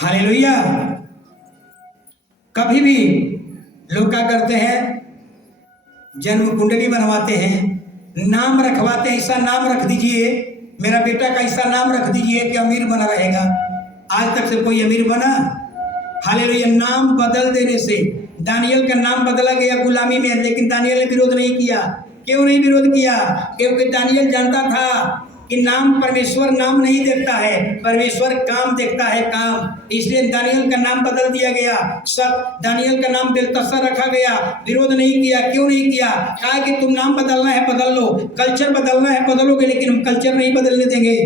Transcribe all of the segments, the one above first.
Hallelujah. कभी भी लोग क्या करते हैं, जन्म कुंडली बनवाते हैं, नाम रखवाते हैं, ऐसा नाम रख दीजिए, मेरा बेटा का ऐसा नाम रख दीजिए कि अमीर बना रहेगा। आज तक से कोई अमीर बना? हालेलुया। नाम बदल देने से, दानियल का नाम बदला गया गुलामी में, लेकिन दानियल ने विरोध नहीं किया। क्यों नहीं विरोध किया? क्योंकि दानियल जानता था कि नाम परमेश्वर नाम नहीं देखता है, परमेश्वर काम देखता है, काम। इसलिए दानियल का नाम बदल दिया गया, सब दानियल का नाम बेलतस्सर रखा गया। विरोध नहीं किया। क्यों नहीं किया? कहा कि तुम नाम बदलना है बदल लो, कल्चर बदलना है बदलोगे, लेकिन हम कल्चर नहीं बदलने देंगे,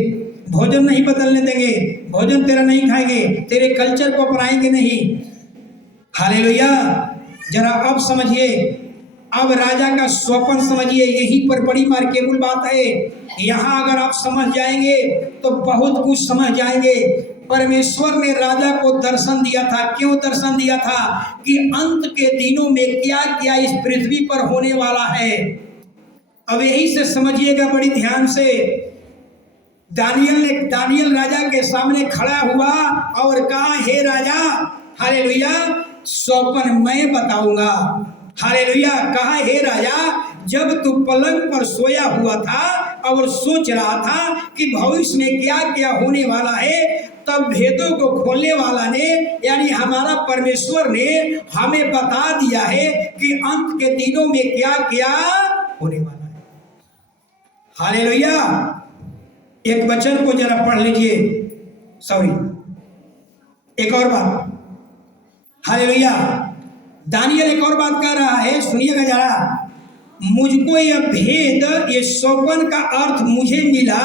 भोजन नहीं बदलने देंगे, भोजन तेरा नहीं खाएंगे, तेरे कल्चर को अपनाएंगे नहीं। हालेलुया। जरा अब समझिए, अब राजा का स्वप्न समझिए, यही पर बड़ी मार्केबल बात है। यहाँ अगर आप समझ जाएंगे तो बहुत कुछ समझ जाएंगे। परमेश्वर ने राजा को दर्शन दिया था। क्यों दर्शन दिया था? कि अंत के दिनों में क्या क्या इस पृथ्वी पर होने वाला है। अब यही से समझिएगा बड़ी ध्यान से। दानियल राजा के सामने खड़ा हुआ और कहा, हे राजा, हालेलुया, स्वप्न मैं बताऊंगा। हालेलुया। कहा, हे राजा, जब तू पलंग पर सोया हुआ था और सोच रहा था कि भविष्य में क्या क्या होने वाला है, तब भेदों को खोलने वाला ने, यानी हमारा परमेश्वर ने हमें बता दिया है कि अंत के दिनों में क्या क्या होने वाला है। हालेलुया। एक वचन को जरा पढ़ लीजिए, सॉरी, एक और बात। हालेलुया। दानियल एक और बात कह रहा है, सुनिएगा जरा। मुझको यह भेद, ये स्वप्न का अर्थ मुझे मिला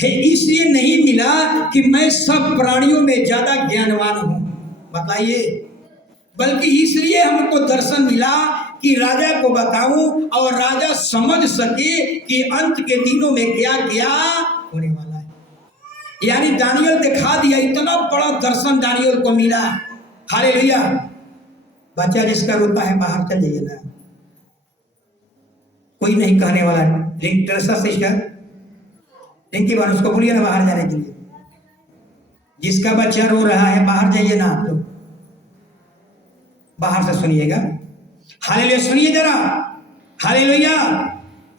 है, इसलिए नहीं मिला कि मैं सब प्राणियों में ज्यादा ज्ञानवान हूं, बताइए, बल्कि इसलिए हमको दर्शन मिला कि राजा को बताऊं और राजा समझ सके कि अंत के दिनों में क्या क्या होने वाला है। यानी दानियल दिखा दिया, इतना बड़ा दर्शन दानियल को मिला। हालेलुया। बच्चा जिसका रोता है बाहर चल जाइए ना, कोई नहीं कहने वाला। टेरेसा सिस्टर, रिंकी बहन, उसको बोलिए ना बाहर जाने के लिए। जिसका बच्चा रो रहा है बाहर जाइए ना, आप लोग बाहर से सुनिएगा। हालेलुया। सुनिए जरा। हालेलुया।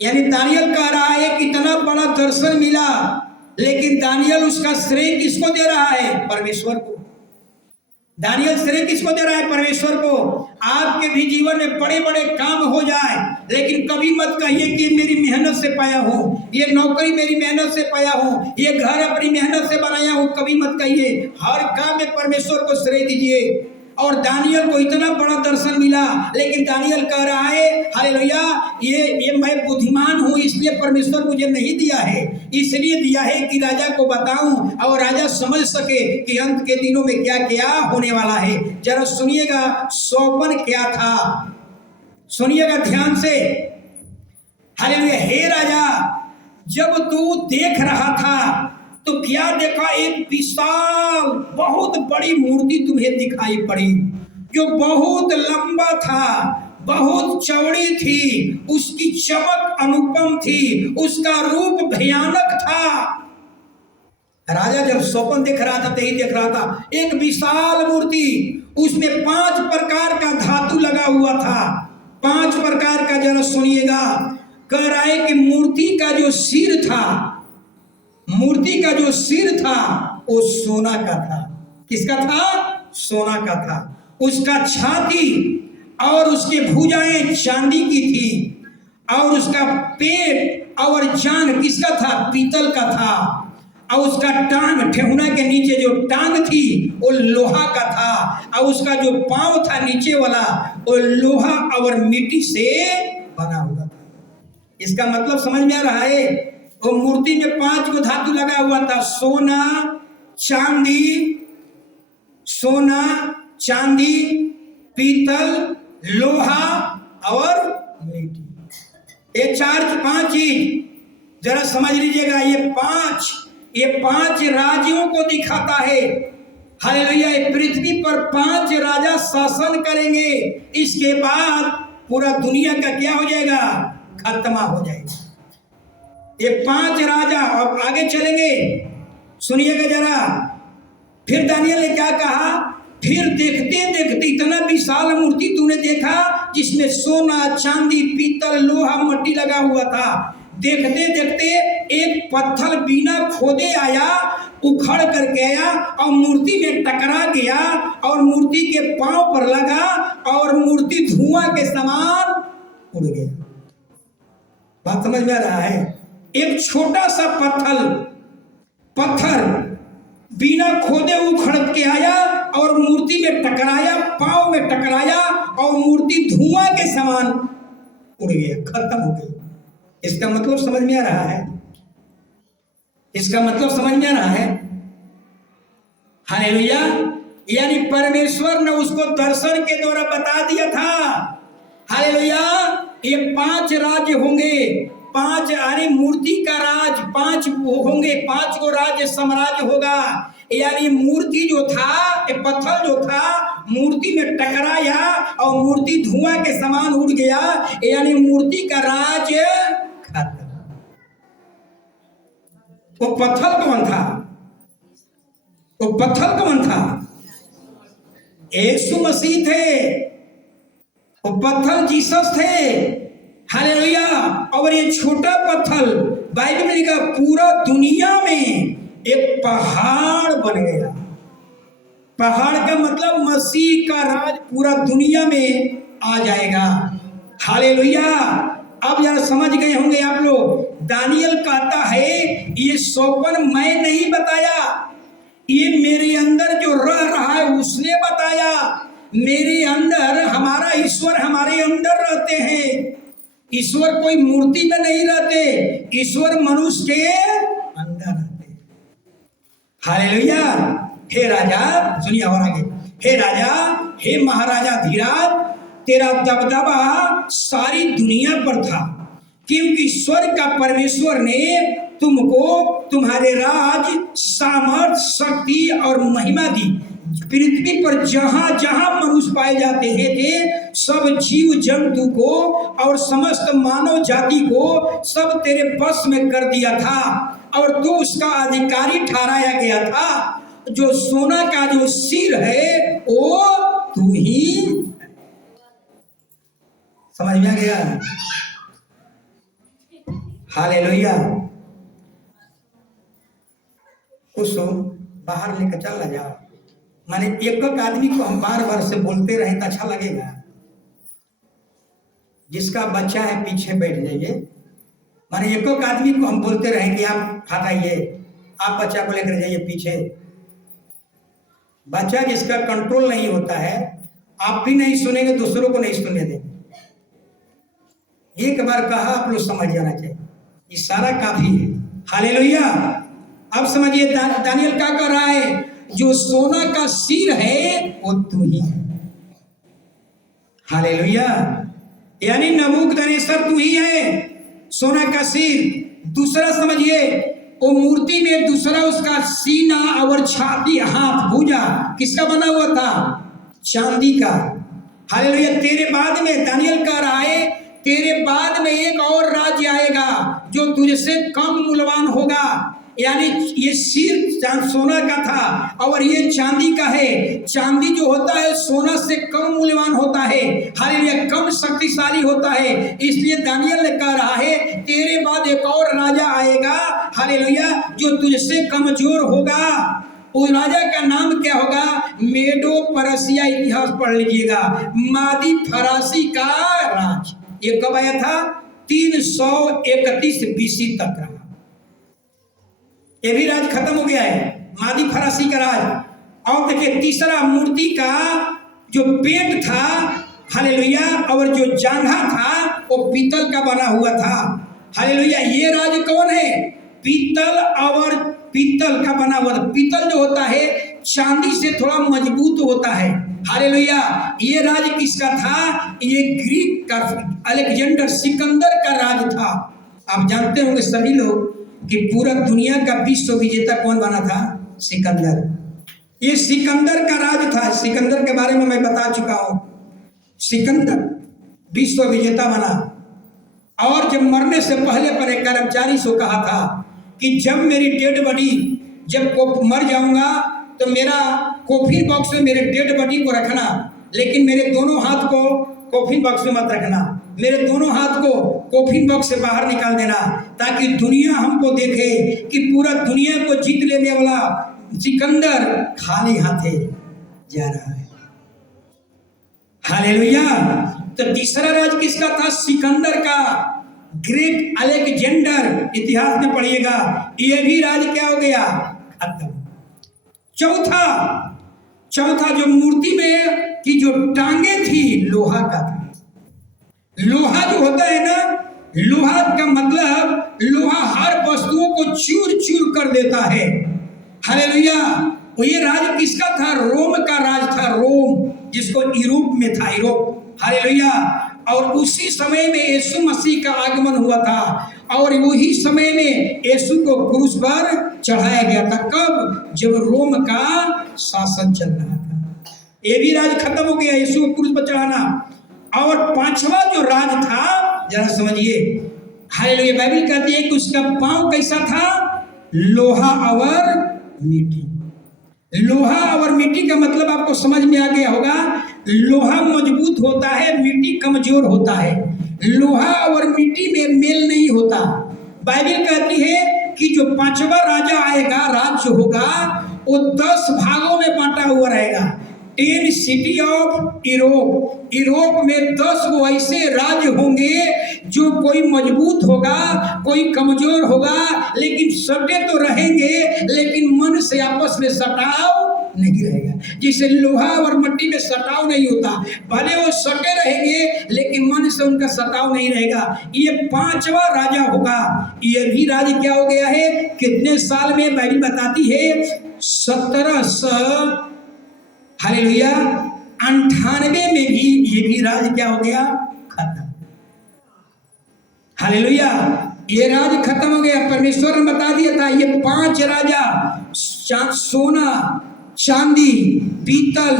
यानी दानियल कह रहा है कि इतना बड़ा दर्शन मिला, लेकिन दानियल उसका श्रेय किसको दे रहा है? परमेश्वर को। दानियल श्रेय किसको दे रहा है? परमेश्वर को। आपके भी जीवन में बड़े बड़े काम हो जाए, लेकिन कभी मत कहिए कि ये मेरी मेहनत से पाया हूं, ये नौकरी मेरी मेहनत से पाया हूं, ये घर अपनी मेहनत से बनाया हूं, कभी मत कहिए। हर काम में परमेश्वर को श्रेय दीजिए। और दानियल को इतना बड़ा दर्शन मिला, लेकिन दानियल कह रहा है, हालेलुया, ये मैं बुद्धिमान हूं, इसलिए परमेश्वर मुझे नहीं दिया है, इसलिए दिया है कि राजा को बताऊं और राजा समझ सके कि अंत के दिनों में क्या क्या होने वाला है। जरा सुनिएगा स्वप्न क्या था, सुनिएगा ध्यान से। हालेलुया। हे राजा, जब तू देख रहा था तो क्या देखा? एक विशाल बहुत बड़ी मूर्ति तुम्हें दिखाई पड़ी, जो बहुत लंबा था, बहुत चौड़ी थी, उसकी चमक अनुपम थी, उसका रूप भयानक था। राजा जब स्वप्न देख रहा था तो ही देख रहा था, एक विशाल मूर्ति, उसमें 5 प्रकार का धातु लगा हुआ था। 5 प्रकार का, जरा सुनिएगा। कह रहा है कि मूर्ति का जो सिर था, मूर्ति का जो सिर था वो सोना का था। किसका था? सोना का था। उसका छाती और उसके भुजाएं चांदी की थी, और उसका पेट और जांघ किसका था? पीतल का था। और उसका टांग, ठेहुना के नीचे जो टांग थी वो लोहा का था, और उसका जो पांव था नीचे वाला वो लोहा और मिट्टी से बना हुआ था। इसका मतलब समझ में आ रहा है? वो मूर्ति में 5 को धातु लगा हुआ था, सोना, चांदी, पीतल, लोहा और मिट्टी। ये 5 चीज जरा समझ लीजिएगा। ये 5 राज्यों को दिखाता है। हालेलुया। पृथ्वी पर 5 राजा शासन करेंगे, इसके बाद पूरा दुनिया का क्या हो जाएगा? खत्मा हो जाएगा। ये 5 राजा। अब आगे चलेंगे, सुनिएगा जरा। फिर दानियल ने क्या कहा, फिर देखते देखते इतना विशाल मूर्ति तूने देखा जिसमें सोना चांदी पीतल लोहा मट्टी लगा हुआ था। देखते देखते एक पत्थर बिना खोदे आया, उखड़ करके आया और मूर्ति में टकरा गया और मूर्ति के पांव पर लगा और मूर्ति धुआं के समान उड़ गया। बात समझ में आ रहा है? एक छोटा सा पत्थर बिना खोदे उखड़ के आया और मूर्ति में टकराया, पांव में टकराया और मूर्ति धुआं के समान उड़ गया, खत्म हो गई। इसका मतलब समझ में आ रहा है? इसका मतलब समझ में आ रहा है? हालेलुया। यानी परमेश्वर ने उसको दर्शन के द्वारा बता दिया था। हालेलुया। ये 5 राज्य होंगे, 5 यानी मूर्ति का राज 5 होंगे, 5 को राज्य साम्राज्य होगा। यानी मूर्ति जो था, पत्थर जो था मूर्ति में टकराया और मूर्ति धुआं के समान उड़ गया, यानी मूर्ति का राज खत्म। वो पत्थर कौन था? वो पत्थर कौन था? यीशु मसीह थे। वो पत्थर जीसस थे। हालेलुया। और ये छोटा पत्थर बाइबल में लिखा पूरा दुनिया में एक पहाड़ बन गया। पहाड़ का मतलब मसीह का राज पूरा दुनिया में आ जाएगा। हालेलुया। अब यार समझ गए होंगे आप लोग। दानियल कहता है ये सोपन मैं नहीं बताया, ये मेरे अंदर जो रह रहा है उसने बताया। मेरे अंदर हमारा ईश्वर हमारे अंदर रहते हैं। ईश्वर कोई मूर्ति में नहीं रहते, ईश्वर मनुष्य के अंदर रहते। हालेलुया। हे राजा, सुनिए और आगे। हे राजा, हे महाराजा धीराज, तेरा दबदबा सारी दुनिया पर था, क्योंकि स्वर्ग का परमेश्वर ने तुमको तुम्हारे राज, सामर्थ, शक्ति और महिमा दी। पृथ्वी पर जहां जहां मनुष्य पाए जाते थे, सब जीव जंतु को और समस्त मानव जाति को सब तेरे बस में कर दिया था, और तू उसका अधिकारी ठहराया गया था। जो सोना का जो सिर है वो तू ही। समझ में आ गया? हालेलुया। उसको बाहर लेकर चल जाओ। माने एक आदमी को हम बार बार से बोलते रहे तो अच्छा लगेगा। जिसका बच्चा है पीछे बैठ जाइए। माने एक आदमी को हम बोलते रहे कि आप हटाइए, आप बच्चा को लेकर जाइए पीछे। बच्चा जिसका कंट्रोल नहीं होता है, आप भी नहीं सुनेंगे, दूसरों को नहीं सुनने देंगे। एक बार कहा आप लोग समझ जाना चाहिए, इशारा काफी है। हालेलुया। अब समझिए दानियल क्या कर रहा है? जो सोना का सिर है वो तू ही है। हालेलुया। यानी नबूकदनेस्सर तू ही है, सोना का सिर। दूसरा समझिए, वो मूर्ति में दूसरा उसका सीना और छाती, हाथ, भुजा किसका बना हुआ था? चांदी का। हालेलुया। तेरे बाद में दानियल कह रहा है, तेरे बाद में एक और राज्य आएगा जो तुझसे कम मूल्यवान होगा। यानी ये सिर सोना का था और ये चांदी का है। चांदी जो होता है सोना से कम मूल्यवान होता है। हालेलुया। कम शक्तिशाली होता है। इसलिए दानियल ने कह रहा है तेरे बाद एक और राजा आएगा, हालेलुया, जो तुझसे कमजोर होगा। उस राजा का नाम क्या होगा? मेडो परसिया। इतिहास पढ़ लीजिएगा। मादी फरासी का राज। ये कब आया था? 331 BC तक रहा। ये भी राज खत्म हो गया है, मादी फरासी का राज। और देखिए तीसरा, मूर्ति का जो पेट था, हालेलुया, और जो जांघा था वो पीतल का बना हुआ था। हालेलुया। ये राज कौन है? पीतल और पीतल का बना हुआ था। पीतल जो होता है चांदी से थोड़ा मजबूत होता है। हालेलुया। ये राज किसका था? ये ग्रीक का अलेक्जेंडर सिकंदर का राज था। आप जानते होंगे सभी लोग कि पूरा दुनिया का विश्व विजेता कौन बना था? सिकंदर। ये सिकंदर का राज था। सिकंदर के बारे में मैं बता चुका हूं। सिकंदर विश्व विजेता बना, और जब मरने से पहले पर एक कर्मचारी से कहा था कि जब मेरी डेड बॉडी, जब को मर जाऊंगा तो मेरा कॉफी बॉक्स में मेरे डेड बॉडी को रखना, लेकिन मेरे दोनों हाथ को कॉफी बॉक्स में मत रखना। मेरे दोनों हाथ को कॉफी बॉक्स से बाहर निकाल देना, ताकि दुनिया हमको देखे कि पूरा दुनिया को जीत लेने वाला सिकंदर खाली हाथे जा रहा है। हालेलुया। तो तीसरा राज किसका था? सिकंदर का, ग्रेट अलेक्जेंडर। इतिहास में पढ़िएगा, ये भी राज क्या हो गया? खत्म। चौथा जो मूर्ति में की जो टांगे थी लोहा का था। लोहा जो होता है ना, लोहा का मतलब लोहा हर वस्तुओं को चूर चूर कर देता है। हालेलुया। तो ये राज किसका था? रोम का राज था, रोम, जिसको यूरोप में था, यूरोप। हालेलुया। और उसी समय में यीशु मसीह का आगमन हुआ था, और वही समय में यीशु को क्रूस पर चढ़ाया गया था। कब? जब रोम का शासन चल रहा था। ये भी राज खत्म हो गया, यीशु को क्रूस पर चढ़ाना। और पांचवा जो राज था, जरा समझिए। हालेलुया। बाइबल कहती है कि उसका पांव कैसा था? लोहा और मिट्टी। लोहा और मिट्टी का मतलब आपको समझ में आ गया होगा। लोहा मजबूत होता है, मिट्टी कमजोर होता है। लोहा और मिट्टी में मेल नहीं होता। बाइबल कहती है कि जो पांचवा राजा आएगा, राज जो होगा, वो 10 भागों में बांटा हुआ रहेगा। 10 सिटी ऑफ यूरोप। यूरोप में 10 वो ऐसे राज्य होंगे, जो कोई मजबूत होगा, कोई कमजोर होगा, लेकिन सटे तो रहेंगे, लेकिन मन से आपस में सटाव नहीं रहेगा। जिसे लोहा और मिट्टी में सटाव नहीं होता, भले वो सटे रहेंगे, लेकिन मन से उनका सटाव नहीं रहेगा। ये पांचवा राजा होगा। ये भी राज क्या हो गया है? कितने साल में? बाइबल बताती है 1700 हालेलुया 98 में भी ये भी राज क्या हो गया? खत्म। हालेलुया। ये राज खत्म हो गया। परमेश्वर ने बता दिया था, ये 5 राजा, सोना, चांदी, पीतल,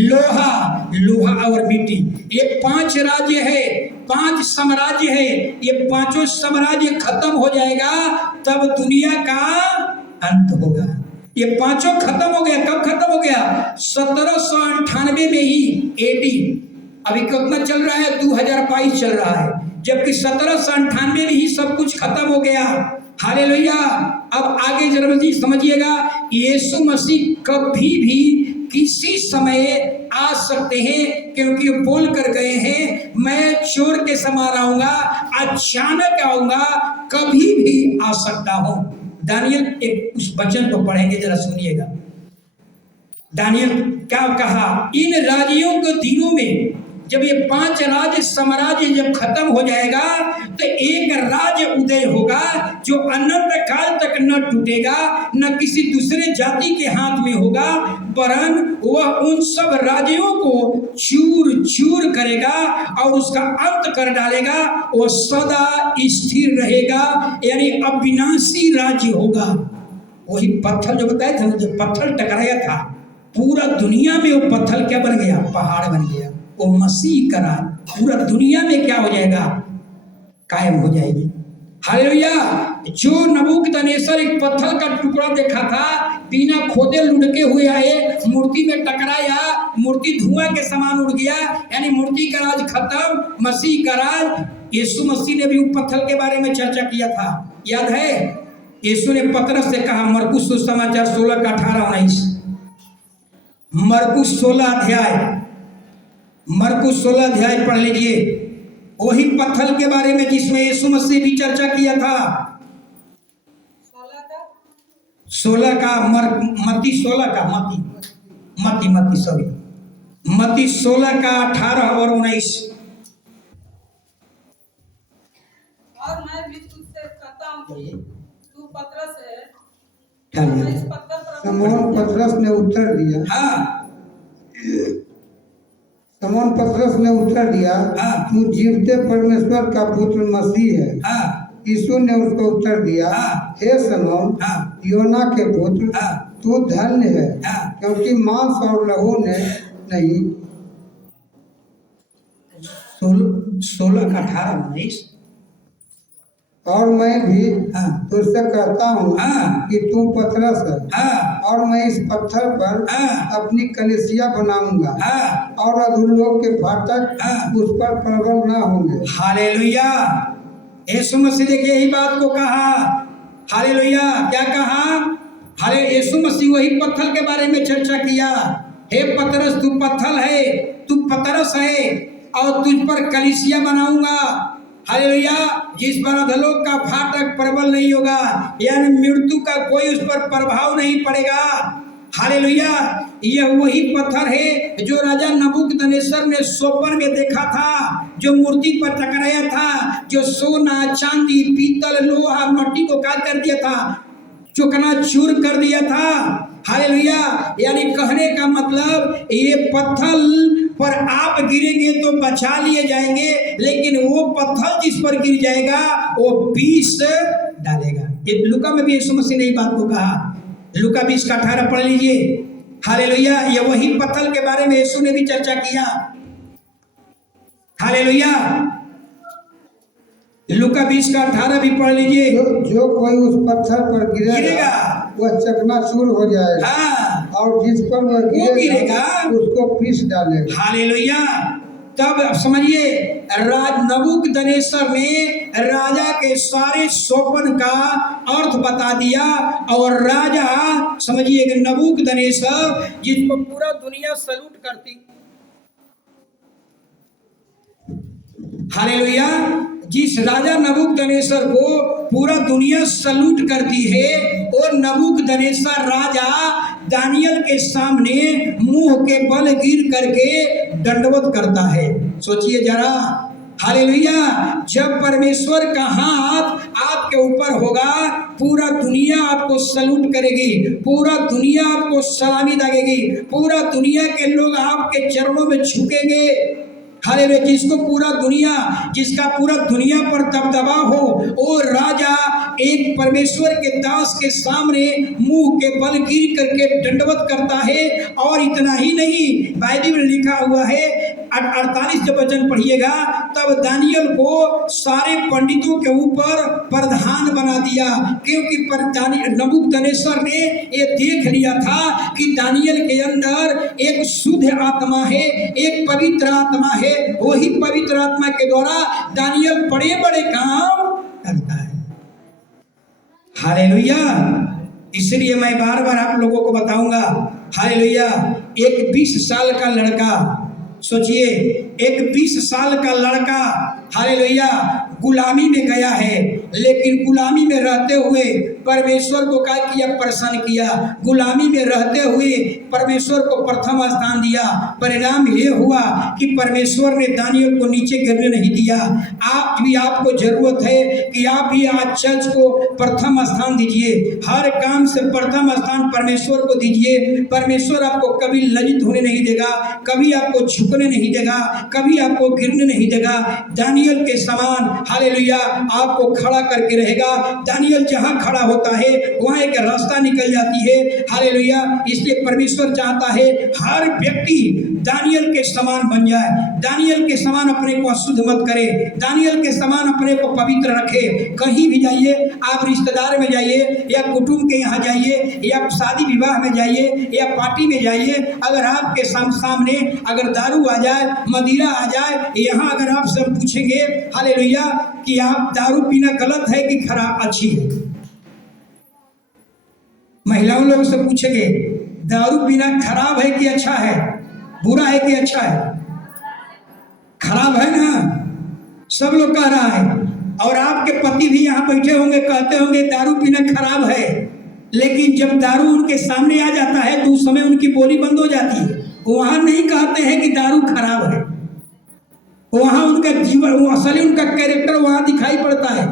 लोहा और मिट्टी, ये 5 राज्य है, 5 साम्राज्य है। ये 5 साम्राज्य खत्म हो जाएगा, तब दुनिया का अंत होगा। ये 5 खत्म हो गया। कब खत्म हो गया? 1798 में ही, एडी। अभी कितना चल रहा है? 2022 चल रहा है, जबकि 1798 में ही सब कुछ खत्म हो गया। हालेलुया। अब आगे जरा जी समझिएगा, यीशु मसीह कभी भी किसी समय आ सकते हैं, क्योंकि वो बोल कर गए हैं, मैं चोर के समान आऊंगा, अचानक आऊंगा, कभी भी आ सकता हूं। दानियल एक उस वचन को पढ़ेंगे, जरा सुनिएगा। दानियल क्या कहा? इन राज्यों के दिनों में, जब ये 5 राज्य साम्राज्य जब खत्म हो जाएगा, तो एक राज्य उदय होगा, जो अनंत काल तक न टूटेगा, न किसी दूसरे जाति के हाथ में होगा, वरन वह उन सब राज्यों को चूर चूर करेगा और उसका अंत कर डालेगा। वह सदा स्थिर रहेगा, यानी अविनाशी राज्य होगा। वही पत्थर जो बताया था, जब पत्थर टकराया था, पूरा दुनिया में वो पत्थर क्या बन गया? पहाड़ बन गया। वो मसीह का राज पूरा दुनिया में क्या हो जाएगा? कायम हो जाएगी। हालेलुया। जो नबूकदनेस्सर एक पत्थर का टुकड़ा देखा था, बिना खोदे लुढ़के हुए आए, मूर्ति में टकराया, मूर्ति धुआं के समान उड़ गया, यानी मूर्ति का राज खत्म, मसीह का राज। यीशु मसीह ने भी उस पत्थर के बारे में चर्चा किया था, याद है? यीशु ने पतरस से कहा, मरकुस सुसमाचार 16 का 18-19, मरकुस 16 अध्याय पढ़ लीजिए। वही पत्थर के बारे में जिसमें यीशु मसीह भी चर्चा किया था। 16 का मत्ती 16 का मत्ती 16 का 18 और 19। और मैं भी तुझसे कहता हूं कि तू पतरस है। शमौन पतरस ने उत्तर दिया। हाँ। शमौन पतरस ने उत्तर दिया, हाँ। तू जीवते परमेश्वर का पुत्र मसीह है। हाँ। यीशु ने उसको उत्तर दिया, हाँ। हे शमौन, हाँ। योना के पुत्र, हाँ। तू धन्य है, हाँ। क्योंकि मांस और लहू ने नहीं। 16 का 18-19। और मैं भी हाँ तुझसे कहता हूँ हाँ कि तू पतरस है हाँ और मैं इस पत्थर पर हाँ अपनी कलीसिया बनाऊंगा हाँ और अधोलोक के फाटक हाँ। उस पर प्रबल न होंगे। हालेलुया। यीशु मसीह देखिए यही बात को कहा। हालेलुया। क्या कहा? हाले यीशु मसीह वही पत्थर के बारे में चर्चा किया। हे पतरस तू पत्थर है, तू पतरस है और तुझ पर कलीसिया बनाऊंगा। हालेलुया। जिस पर अधोलोक का फाटक प्रबल नहीं होगा, यानी मृत्यु का कोई उस पर प्रभाव नहीं पड़ेगा। हालेलुया। यह वही पत्थर है जो राजा नबूकदनेस्सर ने सोपन में देखा था, जो मूर्ति पर टकराया था, जो सोना चांदी पीतल लोहा मिट्टी को क्या कर दिया था, चूर कर दिया था। हालेलुया। यानी कहने का मतलब ये पत्थर पर आप गिरेंगे तो बचा लिए जाएंगे, लेकिन वो पत्थर जिस पर गिर जाएगा वो पीस डालेगा। ये लूका में भी यीशु मसीह ने इस बात को कहा। लूका 20:18 पढ़ लीजिए। हालेलुया। ये वही पत्थर के बारे में यीशु ने भी चर्चा किया। हालेलुया। लूका 20:18 भी पढ़ लीजिए। जो कोई उस पत्थर पर गिरेगा वह चकनाचूर हो जाएगा हाँ और जिस पर वह गिरेगा उसको पीस डालेगा। हालेलुया। तब समझिए राज नबूकदनेस्सर ने राजा के सारे सोपन का अर्थ बता दिया और राजा समझिए कि नबूकदनेस्सर जिसको पूरा दुनिया सलूट करती, हालेलुया, जिस राजा नबूकदनेस्सर को पूरा दुनिया सलूट करती है, और नबूकदनेस्सर राजा दानियल के सामने मुंह के बल गिर करके दंडवत करता है। सोचिए जरा। हालेलुया। जब परमेश्वर का हाथ आपके ऊपर होगा, पूरा दुनिया आपको सलूट करेगी, पूरा दुनिया आपको सलामी देगी, पूरा दुनिया के लोग आपके चरणों में झुकेंगे। हालेलुया। जिसका पूरा दुनिया पर दबदबा हो, और राजा एक परमेश्वर के दास के सामने मुंह के बल गिर करके दंडवत करता है। और इतना ही नहीं, बाइबल में लिखा हुआ है 48 जब वचन पढ़िएगा, तब दानियल को सारे पंडितों के ऊपर प्रधान बना दिया, क्योंकि नबूकदनेस्सर ने ये देख लिया था कि दानियल के अंदर एक शुद्ध आत्मा है, एक पवित्र आत्मा है। वही पवित्र आत्मा के द्वारा दानियल बड़े बड़े काम करता है। हालेलुया। इसलिए मैं बार बार आप लोगों को बताऊंगा। हालेलुया। एक 20 साल का लड़का, सोचिए, एक 20 साल का लड़का, हालेलुया, गुलामी में गया है, लेकिन गुलामी में रहते हुए परमेश्वर को क्या किया? प्रसन्न किया। गुलामी में रहते हुए परमेश्वर को प्रथम स्थान दिया। परिणाम ये हुआ कि परमेश्वर ने दानियल को नीचे गिरने नहीं दिया। आपको जरूरत है कि आप भी आज चर्च को प्रथम स्थान दीजिए। हर काम से प्रथम स्थान परमेश्वर को दीजिए। परमेश्वर आपको कभी लज्जित होने नहीं देगा, कभी आपको झुकने नहीं देगा, कभी आपको गिरने नहीं देगा। दानियल के समान, हालेलुया, आपको खड़ा करके रहेगा। दानियल जहां खड़ा होता है वहां एक रास्ता निकल जाती है। हालेलुया। इसलिए परमेश्वर चाहता है हर व्यक्ति दानियल के समान बन जाए। दानियल के समान अपने को अशुद्ध मत करे, दानियल के समान अपने को पवित्र रखे। कहीं भी जाइए, आप रिश्तेदार में जाइए या कुटुंब के यहाँ जाइए या शादी विवाह में जाइए या पार्टी में जाइए, अगर आपके सामने अगर दारू आ जाए, मदिरा आ जाए, यहाँ अगर आप सब पूछेंगे हालेलुया कि आप दारू पीना गलत है कि खराब अच्छी है, महिलाओं लोग से पूछेंगे दारू पीना खराब है कि अच्छा है, बुरा है कि अच्छा है? खराब है ना, सब लोग कह रहा है। और आपके पति भी यहाँ बैठे होंगे, कहते होंगे दारू पीना खराब है, लेकिन जब दारू उनके सामने आ जाता है तो उस समय उनकी बोली बंद हो जाती है। वहां नहीं कहते हैं कि दारू खराब है, वहां उनका जीवन, असली उनका कैरेक्टर वहां दिखाई पड़ता है।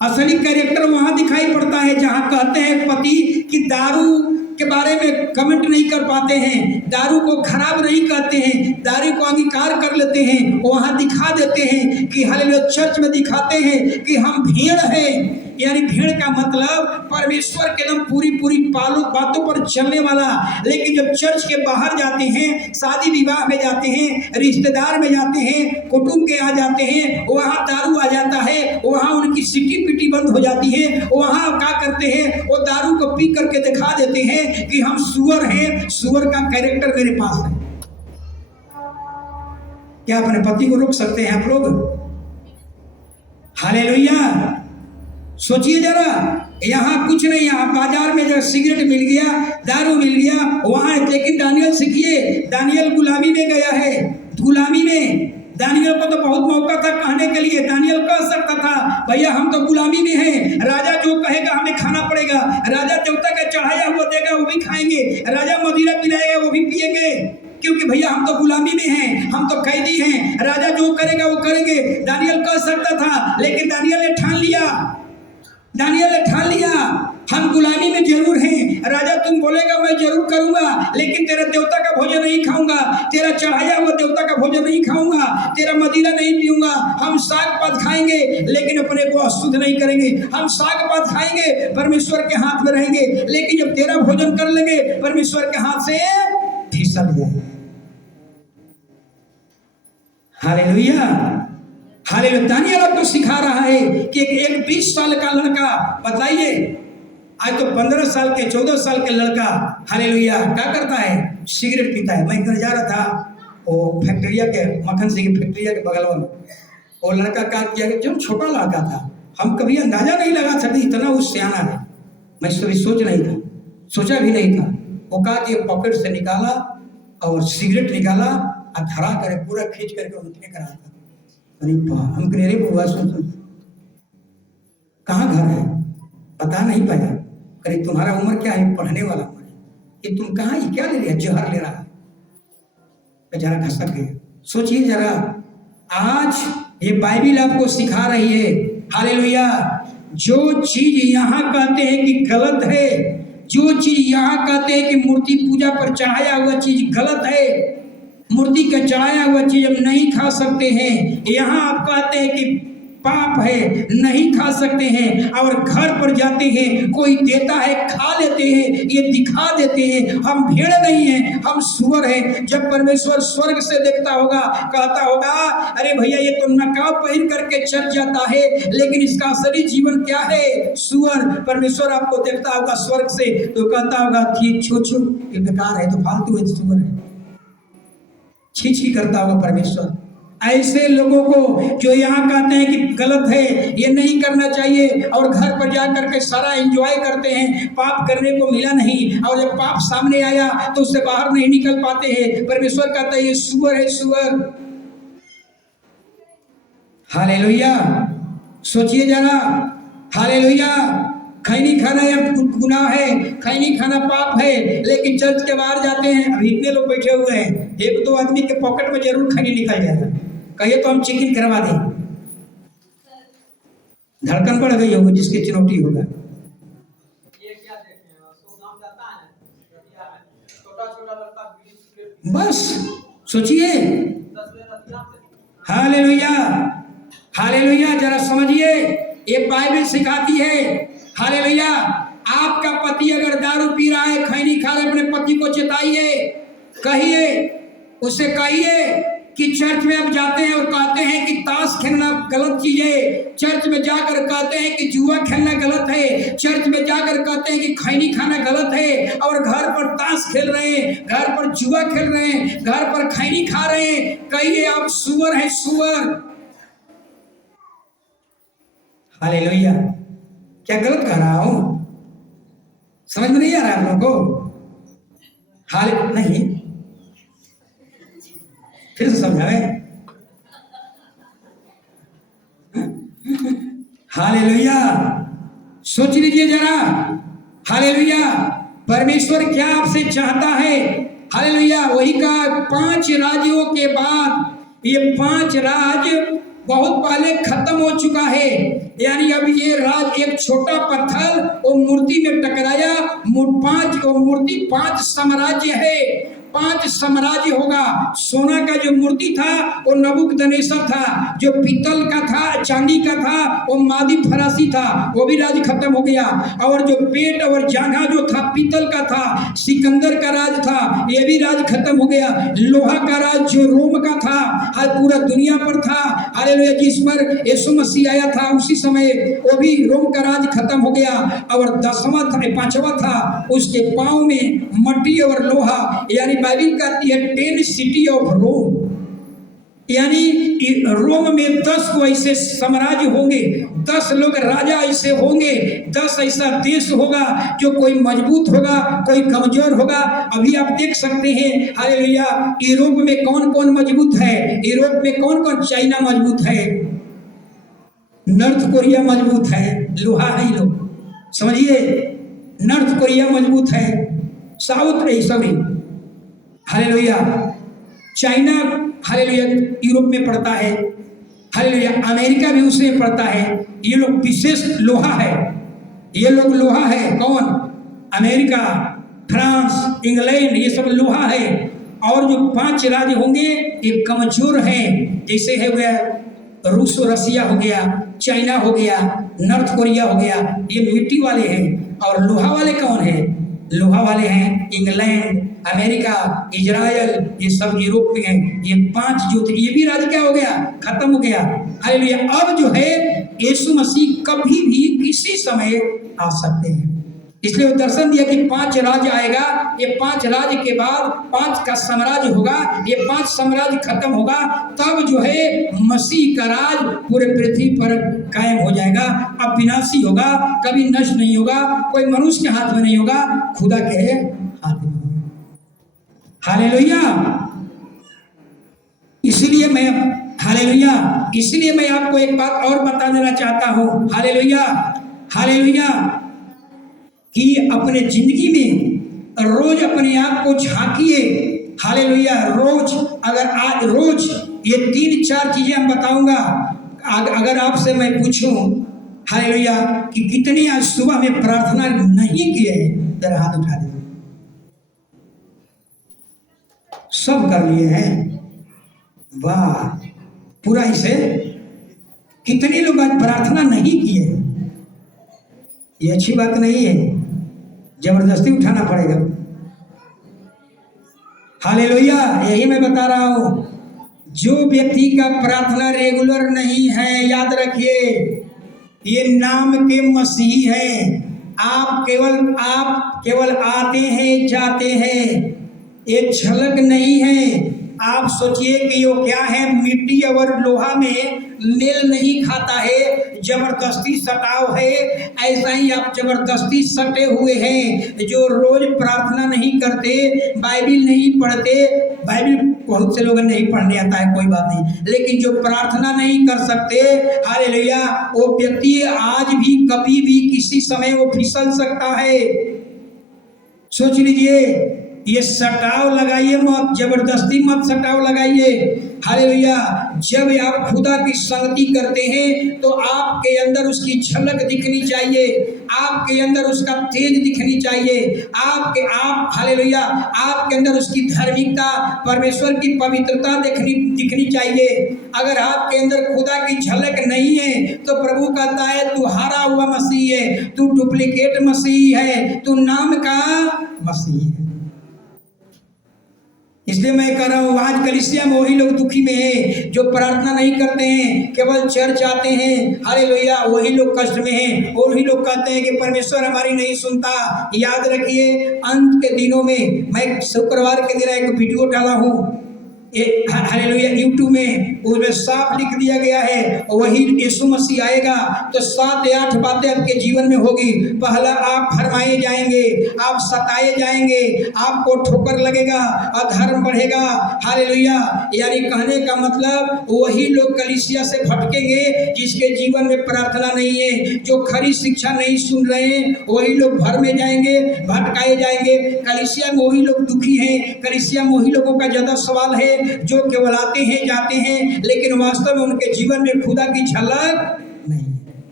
असली कैरेक्टर वहां दिखाई पड़ता है जहां कहते हैं पति कि दारू के बारे में कमेंट नहीं कर पाते हैं, दारू को खराब नहीं कहते हैं, दारू को अंगीकार कर लेते हैं, वहां दिखा देते हैं कि हालेलुया, चर्च में दिखाते हैं कि हम भीड़ है, यानी भेड़ का मतलब परमेश्वर के एकदम पूरी पूरी बातों पर चलने वाला। लेकिन जब चर्च के बाहर जाते हैं, शादी विवाह में जाते हैं, रिश्तेदार में जाते हैं, कुटुंब के यहाँ जाते हैं, वहाँ दारू आ जाता है, वहाँ उनकी सिटी पिटी बंद हो जाती है। वहाँ क्या करते हैं, वो दारू को पी करके दिखा देते हैं कि हम सुअर हैं, सुअर का कैरेक्टर मेरे पास है। क्या अपने पति को रोक सकते हैं आप लोग? हालेलुया। सोचिए जरा, यहाँ कुछ नहीं, यहाँ बाजार में जब सिगरेट मिल गया, दारू मिल गया, वहाँ। लेकिन दानियल सीखिए, दानियल गुलामी में गया है। गुलामी में दानियल को तो बहुत मौका था कहने के लिए। दानियल कह सकता था, भैया हम तो गुलामी में हैं, राजा जो कहेगा हमें खाना पड़ेगा, राजा देवता का चढ़ाया हुआ देगा वो भी खाएंगे, राजा मदिरा पिलाएगा वो भी पिएंगे, क्योंकि भैया हम तो गुलामी में हैं, हम तो कैदी हैं, राजा जो करेगा वो करेंगे। दानियल कह सकता था, लेकिन दानियल ने ठान लिया, दानियल ने ठान लिया, हम गुलामी में जरूर हैं, राजा तुम बोलेगा मैं जरूर करूंगा, लेकिन तेरा देवता का भोजन नहीं खाऊंगा, तेरा चढ़ाया हुआ देवता का भोजन नहीं खाऊंगा, तेरा मदिरा नहीं पीऊंगा। हम साग पात खाएंगे लेकिन अपने को अशुद्ध नहीं करेंगे, हम साग पात खाएंगे परमेश्वर के हाथ में रहेंगे, लेकिन जब तेरा भोजन कर लेंगे परमेश्वर के हाथ से फिसल गए। Hallelujah, hallelujah. दानियल आपको सिखा रहा है कि एक 20 साल का लड़का, बताइए आज तो 15 साल के 14 साल के लड़का, हालेलुया, क्या करता है, सिगरेट पीता है। मैं इधर जा रहा था, वो फैक्ट्रिया के, मक्खन सिंह की फैक्ट्रिया के बगल में, वो लड़का क्या किया, जो छोटा लड़का था, हम कभी अंदाजा नहीं लगा सकते इतना वो सियाना है। मैं कभी सोचा भी नहीं था। वो कहा कि पॉकेट से निकाला और सिगरेट निकाला और धरा करे पूरा खींच करके उन्हें फेंक रहा था। अरे हम कह रहे बुआ सुन, कहाँ घर है, बता नहीं पाया। अरे तुम्हारा उम्र क्या है, पढ़ने वाला उम्र है, कि तुम कहाँ, ये क्या ले रहा है, जहर ले रहा है। बेचारा घसक गया। सोचिए जरा, आज ये बाइबिल आपको सिखा रही है, हालेलुया, जो चीज यहाँ कहते हैं कि गलत है, जो चीज यहाँ कहते हैं कि मूर्ति पूजा पर चढ़ाया हुआ चीज गलत है, मूर्ति का चढ़ाया हुआ चीज हम नहीं खा सकते हैं, यहाँ आप कहते हैं कि पाप है, नहीं खा सकते हैं, और घर पर जाते हैं कोई देता है खा लेते हैं, ये दिखा देते हैं हम भेड़ नहीं हैं, हम सुअर हैं। जब परमेश्वर स्वर्ग से देखता होगा, कहता होगा, अरे भैया ये तो नकाब पहन करके चल जाता है, लेकिन इसका असली जीवन क्या है, सुअर। परमेश्वर आपको देखता होगा स्वर्ग से, तो कहता होगा ठीक, छू छू, ये बेकार है, तो फालतू है, सुअर है, छी करता होगा परमेश्वर। ऐसे लोगों को जो यहाँ कहते हैं कि गलत है, ये नहीं करना चाहिए, और घर पर जा करके सारा एंजॉय करते हैं, पाप करने को मिला नहीं, और जब पाप सामने आया तो उससे बाहर नहीं निकल पाते हैं। परमेश्वर कहता है ये सुअर है, सुअर। हालेलुया। सोचिए जरा, हालेलुया, खैनी खाना या गुनाह है, खैनी खाना पाप है, लेकिन चर्च के बाहर जाते हैं, अभी इतने लोग बैठे हुए हैं, 1-2 आदमी के पॉकेट में जरूर खैनी निकल जाएगा, कहिए तो हम चिकन करवा दें। धड़कन बढ़ गई होगी जिसकी चुनौती होगा। बस सोचिए, हालेलुया, हालेलुया, जरा समझिए, ये बाइबल सिखाती है, हालेलुया। आपका पति अगर दारू पी रहा है, खैनी खा रहा है, अपने पति को चेताइए, कहिए, उसे कहिए कि चर्च में आप जाते हैं और कहते हैं कि ताश खेलना गलत चीज है, चर्च में जाकर कहते हैं कि जुआ खेलना गलत है, चर्च में जाकर कहते हैं कि खैनी खाना गलत है, और घर पर ताश खेल रहे हैं, घर पर जुआ खेल रहे हैं, घर पर खैनी खा रहे हैं, कहिए आप सुअर हैं, सुअर। हालेलुया। क्या गलत कह रहा हूं, समझ में नहीं आ रहा है आप लोगों को? हाल नहीं, फिर से समझावे। हालेलुया। सोच लीजिए जरा, हालेलुया, परमेश्वर क्या आपसे चाहता है, हालेलुया। वही का 5 राज्यों के बाद ये 5 राज्य बहुत पहले खत्म हो चुका है। यानी अब ये राज एक छोटा पत्थर वो मूर्ति में टकराया, मूर्ति 5 साम्राज्य है, 5 साम्राज्य होगा। सोना का जो मूर्ति था वो नबूकदनेस्सर था, जो पीतल का था, चांदी का था वो मादी फरासी था, वो भी राज खत्म हो गया। और जो पेट और जांघा जो था पीतल का था, सिकंदर का राज था, ये भी राज खत्म हो गया। लोहा का राज जो रोम का था, आज पूरा दुनिया पर था, हालेलुया, जिस पर यीशु मसीह आया था उसी समय वो भी रोम का राज खत्म हो गया। और 5वां था उसके पांव में मट्टी और लोहा, यानी बाइबल कहती है 10 सिटी ऑफ रोम, यानी रोम में 10 को ऐसे साम्राज्य होंगे, 10 लोग राजा ऐसे होंगे, 10 ऐसा देश होगा जो कोई मजबूत होगा, कोई कमजोर होगा। अभी आप देख सकते हैं, हालेलुया, यूरोप में कौन कौन मजबूत है, यूरोप में कौन कौन, चाइना मजबूत है, नॉर्थ कोरिया मजबूत है, लोहा है लोग, समझिए, नॉर्थ कोरिया मजबूत है, sorry hallelujah, China hallelujah Europe में पड़ता है, हालेलुया, अमेरिका भी उसमें पड़ता है। ये लोग विशेष लोहा है, ये लोग लोहा है, कौन, अमेरिका, फ्रांस, इंग्लैंड, ये सब लोहा है। और जो 5 राज्य होंगे ये कमजोर हैं, जैसे है वह रूस और रसिया हो गया, चाइना हो गया, नॉर्थ कोरिया हो गया, ये मिट्टी वाले हैं। और लोहा वाले कौन है, लोहा वाले हैं इंग्लैंड, अमेरिका, इजराइल, ये सब यूरोप में हैं। ये 5 जो थे ये भी राज्य क्या हो गया, खत्म हो गया। हालेलुया, अब जो है यीशु मसीह कभी भी किसी समय आ सकते हैं, इसलिए वो दर्शन दिया कि 5 राज्य आएगा, ये 5 राज्य के बाद 5 का साम्राज्य होगा, ये 5 साम्राज्य खत्म होगा, तब जो है मसीह का राज पूरे पृथ्वी पर कायम हो जाएगा। अब विनाशी होगा, कभी नष्ट नहीं होगा, कोई मनुष्य के हाथ में नहीं होगा, खुदा के हाथ में होगा। हालेलुया, इसलिए मैं आपको एक बात और बता देना चाहता हूं, हालेलुया, हालेलुया, कि अपने जिंदगी में रोज अपने आप को झांकिए, हालेलुया, रोज ये 3-4 चीजें हम बताऊंगा। अगर आपसे मैं पूछूं, हालेलुया, कि कितनी आज सुबह में प्रार्थना नहीं किए, जरा हाथ उठा दे। सब कर लिए हैं, वाह, पूरा इसे, कितने लोग आज प्रार्थना नहीं किए, ये अच्छी बात नहीं है, जबरदस्ती उठाना पड़ेगा। हालेलुया, यही मैं बता रहा हूं, जो व्यक्ति का प्रार्थना रेगुलर नहीं है, याद रखिए ये नाम के मसीही हैं। आप केवल आते हैं जाते हैं, ये झलक नहीं है। आप सोचिए कि वो क्या है, मिट्टी और लोहा में मेल नहीं खाता है, जबरदस्ती सटाव है। ऐसा ही आप जबरदस्ती सटे हुए हैं जो रोज प्रार्थना नहीं करते, बाइबिल नहीं पढ़ते। बाइबिल बहुत से लोग नहीं पढ़ने आता है, कोई बात नहीं, लेकिन जो प्रार्थना नहीं कर सकते, हालेलुया, वो व्यक्ति आज भी कभी भी किसी समय वो फिसल सकता है। सोच लीजिए, ये सटाव लगाइए मत, जबरदस्ती मत सटाव लगाइए। हालेलुया, जब आप खुदा की संगति करते हैं तो आपके अंदर उसकी झलक दिखनी चाहिए, आपके अंदर उसका तेज दिखनी चाहिए, हालेलुया, आपके अंदर उसकी धार्मिकता, परमेश्वर की पवित्रता दिखनी चाहिए। अगर आपके अंदर खुदा की झलक नहीं है तो प्रभु कहता है तू हारा हुआ मसीह है, तू डुप्लीकेट मसीह है, तू नाम का मसीह है। इसलिए मैं कह रहा हूँ, आज कलीसिया में वही लोग दुखी में हैं जो प्रार्थना नहीं करते हैं, केवल चर्च आते हैं, हालेलुया, वही लोग कष्ट में हैं। और वही लोग कहते हैं कि परमेश्वर हमारी नहीं सुनता। याद रखिए, अंत के दिनों में, मैं शुक्रवार के दिन एक वीडियो डाला हूँ, हालेलुया, यूट्यूब में, उसमें साफ लिख दिया गया है, वही यीशु मसीह आएगा तो 7 या 8 बातें आपके जीवन में होगी। पहला, आप फरमाए जाएंगे, आप सताए जाएंगे, आपको ठोकर लगेगा, अधर्म बढ़ेगा, हालेलुया। यानी कहने का मतलब वही लोग कलीसिया से भटकेंगे जिसके जीवन में प्रार्थना नहीं है, जो खरी शिक्षा नहीं सुन रहे हैं, वही लोग भर में जाएंगे, भटकाए जाएंगे। कलीसिया में वही लोग दुखी हैं, कलीसिया में वही लोगों का ज्यादा सवाल है जो केवल आते हैं जाते हैं, लेकिन वास्तव में उनके जीवन में खुदा की झलक नहीं है।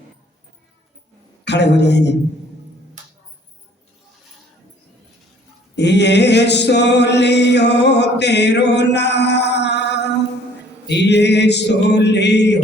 खड़े हो जाएंगे। ये सोलियो तेरो नाम, ये सोलियो